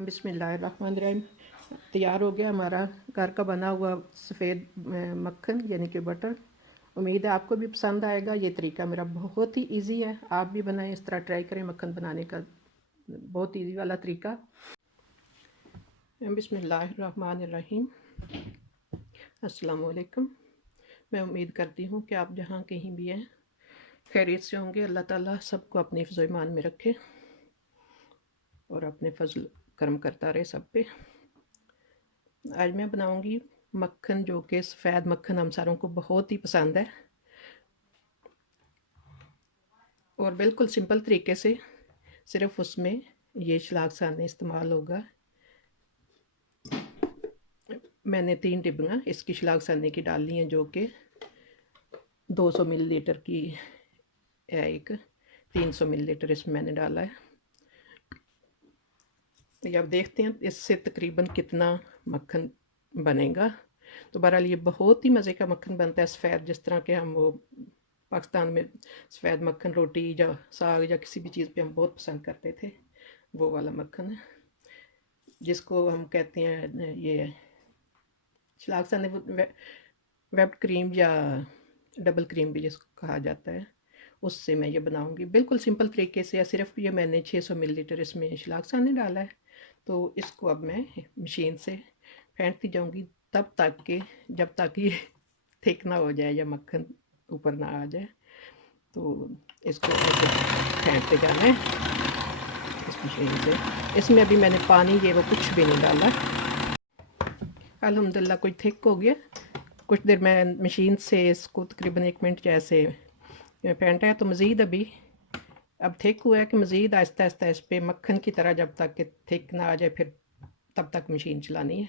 बिस्मिल्लाहिर्रहमानिर्रहीम। तैयार हो गया हमारा घर का बना हुआ सफ़ेद मक्खन यानी कि बटर। उम्मीद है आपको भी पसंद आएगा। ये तरीका मेरा बहुत ही इजी है, आप भी बनाएं, इस तरह ट्राई करें मक्खन बनाने का, बहुत इजी वाला तरीका। बिस्मिल्लाहिर्रहमानिर्रहीम। अस्सलाम वालेकुम। मैं उम्मीद करती हूँ कि आप जहाँ कहीं भी हैं खैरियत से होंगे। अल्लाह ताला सबको अपने हिफ्ज़ व ईमान में रखे और अपने फजल करम करता रहे सब पे। आज मैं बनाऊंगी मक्खन, जो कि सफ़ेद मक्खन हम सारों को बहुत ही पसंद है, और बिल्कुल सिंपल तरीके से। सिर्फ उसमें ये शलाग साने इस्तेमाल होगा। मैंने 3 डिब्बियाँ इसकी शलाग साने की डाली हैं, जो कि 200 मिलीलीटर की है। एक 300 मिलीलीटर इसमें मैंने डाला है। अब देखते हैं इससे तकरीबन कितना मक्खन बनेगा। तो बहरहाल ये बहुत ही मज़े का मक्खन बनता है सफ़ेद, जिस तरह के हम वो पाकिस्तान में सफ़ेद मक्खन रोटी या साग या किसी भी चीज़ पे हम बहुत पसंद करते थे, वो वाला मक्खन है, जिसको हम कहते हैं ये शलाग साने वेब्ड क्रीम या डबल क्रीम भी जिसको कहा जाता है। उससे मैं ये बनाऊंगी बिल्कुल सिंपल तरीके से। सिर्फ ये मैंने 600 मिलीलीटर इसमें शलाग साने डाला है। तो इसको अब मैं मशीन से फेंटती जाऊंगी तब तक कि जब तक ये थिक ना हो जाए या मक्खन ऊपर ना आ जाए। तो इसको ऐसे फेंटते जाना है इस मशीन से। इसमें अभी मैंने पानी ये वो कुछ भी नहीं डाला। अल्हम्दुलिल्लाह कोई थिक हो गया। कुछ देर मैं मशीन से इसको तकरीबन 1 मिनट जैसे फेंटा है, तो मज़ीद अभी अब थिक हुआ है कि मज़ीद आहिस्ता आहिस्ता इस पर मक्खन की तरह जब तक कि थिक ना आ जाए फिर तब तक मशीन चलानी है।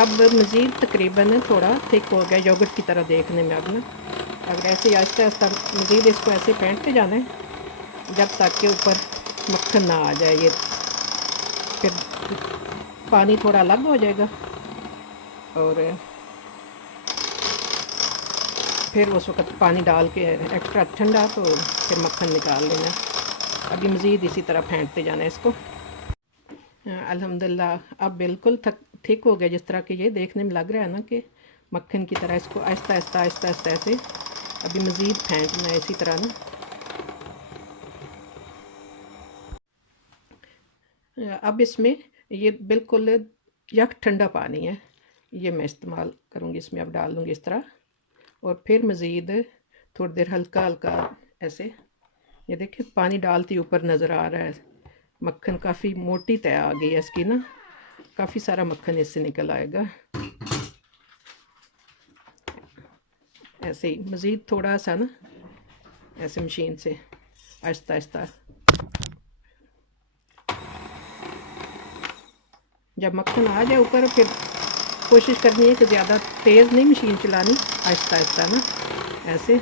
अब मज़ीद तकरीबन थोड़ा थिक हो गया योगर्ट की तरह देखने में। अब ना अगर ऐसे आहिस्ता आहिस्ता मज़ीद इसको ऐसे फेंटते जाना है जब तक के ऊपर मक्खन ना आ जाए। ये फिर पानी थोड़ा अलग हो जाएगा और फिर उस वक़्त पानी डाल के एक्स्ट्रा ठंडा, तो फिर मक्खन निकाल लेना। अभी मज़ीद इसी तरह फेंटते जाना है इसको। अल्हम्दुलिल्लाह अब बिल्कुल थिक हो गया, जिस तरह के ये देखने में लग रहा है ना कि मक्खन की तरह। इसको आहिस्ता आहिस्ता आहिस्ता आहिस्ता ऐसे अभी मज़ीद फेंटना है इसी तरह ना। अब इसमें ये बिल्कुल यक ठंडा पानी है, ये मैं इस्तेमाल करूँगी। इसमें अब डाल दूँगी इस तरह और फिर मज़ीद थोड़ी देर हल्का हल्का ऐसे। ये देखिए पानी डालती ऊपर नज़र आ रहा है। मक्खन काफ़ी मोटी तय आ गई है इसकी ना, काफ़ी सारा मक्खन इससे निकल आएगा। ऐसे ही मज़ीद थोड़ा सा ना ऐसे मशीन से आहिस्ता आहिस्ता। जब मक्खन आ जाए ऊपर फिर कोशिश करनी है कि ज़्यादा तेज़ नहीं मशीन चलानी, आहिस्ता आहिस्ता ना ऐसे।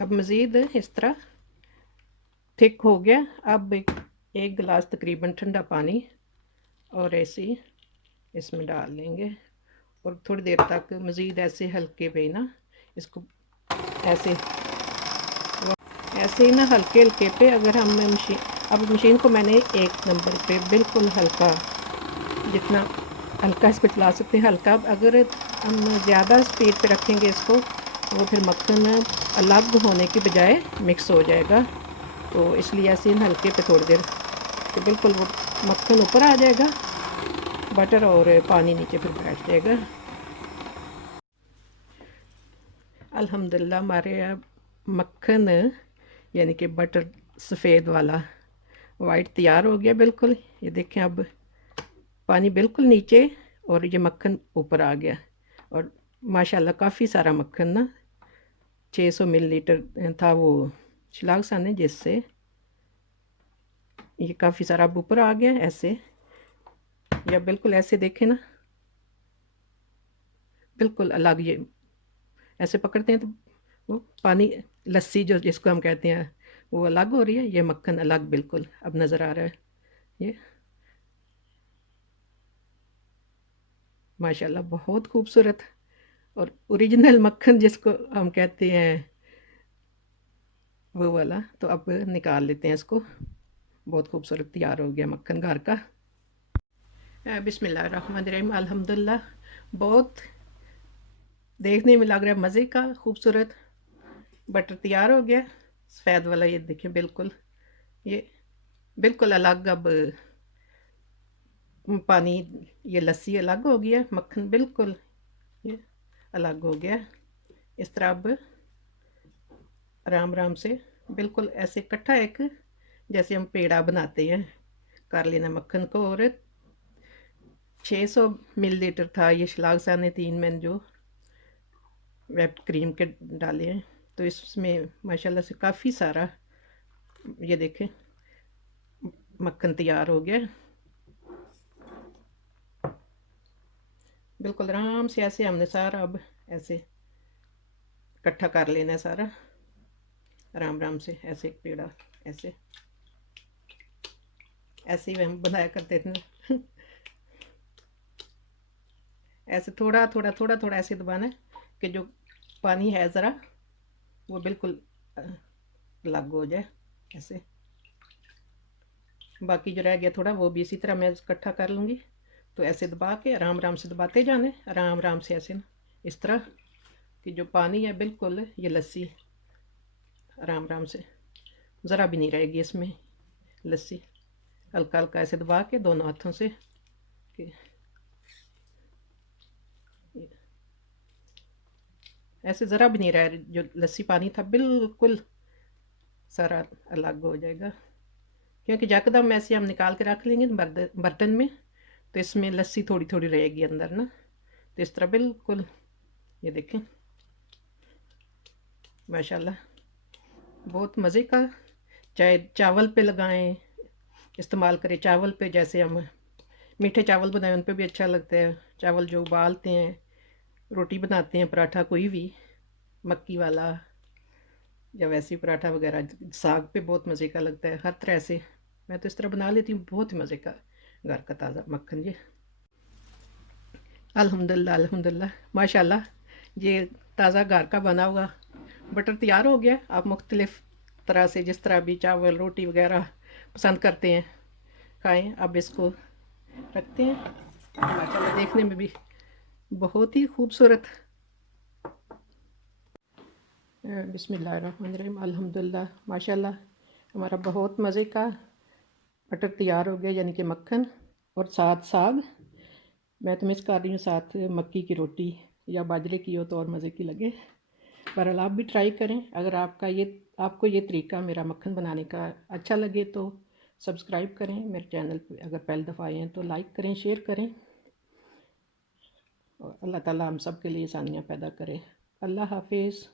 अब मज़ीद इस तरह थिक हो गया। अब एक गिलास तकरीबन ठंडा पानी और ऐसे इसमें डाल लेंगे और थोड़ी देर तक मज़ीद ऐसे हल्के पे ना इसको ऐसे ऐसे ही ना हल्के हल्के पे। अगर हम मशीन को मैंने 1 नंबर पे बिल्कुल हल्का, जितना हल्का इसको चला सकते हैं हल्का। अगर हम ज़्यादा स्पीड पे रखेंगे इसको, वो फिर मक्खन अलग होने की बजाय मिक्स हो जाएगा। तो इसलिए ऐसे इन हल्के पे थोड़ी देर, तो बिल्कुल वो मक्खन ऊपर आ जाएगा, बटर और पानी नीचे फिर बैठ जाएगा। अल्हम्दुलिल्लाह हमारे मक्खन यानी कि बटर सफ़ेद वाला वाइट तैयार हो गया बिल्कुल। ये देखें अब पानी बिल्कुल नीचे और ये मक्खन ऊपर आ गया। और माशाल्लाह काफ़ी सारा मक्खन ना 600 मिलीलीटर था वो शलाग साने, जिससे ये काफ़ी सारा अब ऊपर आ गया ऐसे। या बिल्कुल ऐसे देखें ना, बिल्कुल अलग। ये ऐसे पकड़ते हैं तो वो पानी लस्सी जो जिसको हम कहते हैं वो अलग हो रही है, ये मक्खन अलग बिल्कुल अब नज़र आ रहा है। ये माशाल्लाह बहुत खूबसूरत और ओरिजिनल मक्खन जिसको हम कहते हैं वो वाला। तो अब निकाल लेते हैं इसको। बहुत खूबसूरत तैयार हो गया मक्खन घर का। बिस्मिल्लाहिर्रहमानिर्रहीम, अल्हम्दुलिल्लाह। बहुत देखने में लग रहा है मज़े का खूबसूरत बटर तैयार हो गया। सफ़ेद वाला ये देखिए, बिल्कुल ये बिल्कुल अलग अब पानी, ये लस्सी अलग हो गया, मक्खन बिल्कुल ये अलग हो गया। इस तरह अब आराम आराम से बिल्कुल ऐसे इकट्ठा एक जैसे हम पेड़ा बनाते हैं कर लेना मक्खन को। और 600 मिलीलीटर था ये शलागसाने 3 मैंने जो व्हिप्ड क्रीम के डाले हैं। तो इसमें माशाल्लाह से काफ़ी सारा ये देखें मक्खन तैयार हो गया। बिल्कुल आराम से ऐसे हमने सारा अब ऐसे इकट्ठा कर लेना है सारा आराम आराम से। ऐसे एक पेड़ा ऐसे ऐसे ही हम बनाया करते थे। ऐसे थोड़ा थोड़ा थोड़ा थोड़ा ऐसे दबाना है कि जो पानी है ज़रा वो बिल्कुल अलग हो जाए ऐसे। बाकी जो रह गया थोड़ा वो भी इसी तरह मैं इकट्ठा कर लूँगी। तो ऐसे दबा के आराम आराम से दबाते जाने, आराम आराम से ऐसे ना, इस तरह कि जो पानी है बिल्कुल ये लस्सी आराम आराम से ज़रा भी नहीं रहेगी इसमें लस्सी। हल्का हल्का ऐसे दबा के दोनों हाथों से कि ऐसे ज़रा भी नहीं रह, जो लस्सी पानी था बिल्कुल सारा अलग हो जाएगा। क्योंकि यकदम ऐसे हम निकाल के रख लेंगे बर्तन में तो इसमें लस्सी थोड़ी थोड़ी रहेगी अंदर ना। तो इस तरह बिल्कुल ये देखें माशाल्लाह बहुत मज़े का। चाहे चावल पे लगाएं, इस्तेमाल करें चावल पे, जैसे हम मीठे चावल बनाए उन पे भी अच्छा लगता है। चावल जो उबालते हैं, रोटी बनाते हैं, पराठा कोई भी मक्की वाला या वैसे ही पराठा वगैरह, साग पे बहुत मज़े का लगता है। हर तरह से मैं तो इस तरह बना लेती हूँ, बहुत ही मज़े का घर का ताज़ा मक्खन ये। अल्हम्दुलिल्लाह अल्हम्दुलिल्लाह माशाल्लाह। ये ताज़ा घर का बना हुआ बटर तैयार हो गया। आप मुख्तलिफ़ तरह से जिस तरह भी चावल रोटी वगैरह पसंद करते हैं खाएं। अब इसको रखते हैं। माशाल्लाह देखने में भी बहुत ही खूबसूरत। बिस्मिल्लाहिर्रहमानिर्रहीम, अल्हम्दुलिल्लाह माशाल्लाह। हमारा बहुत मज़े का बटर तैयार हो गया, यानी कि मक्खन और साथ साग। मैं तो मिस कर रही हूँ साथ मक्की की रोटी या बाजरे की हो तो और मज़े की लगे। बहरहाल आप भी ट्राई करें। अगर आपको ये तरीका मेरा मक्खन बनाने का अच्छा लगे तो सब्सक्राइब करें मेरे चैनल पे। अगर पहली दफ़ा आए हैं तो लाइक करें, शेयर करें। और अल्लाह ताला हम सब के लिए आसानियाँ पैदा करे। अल्लाह हाफिज़।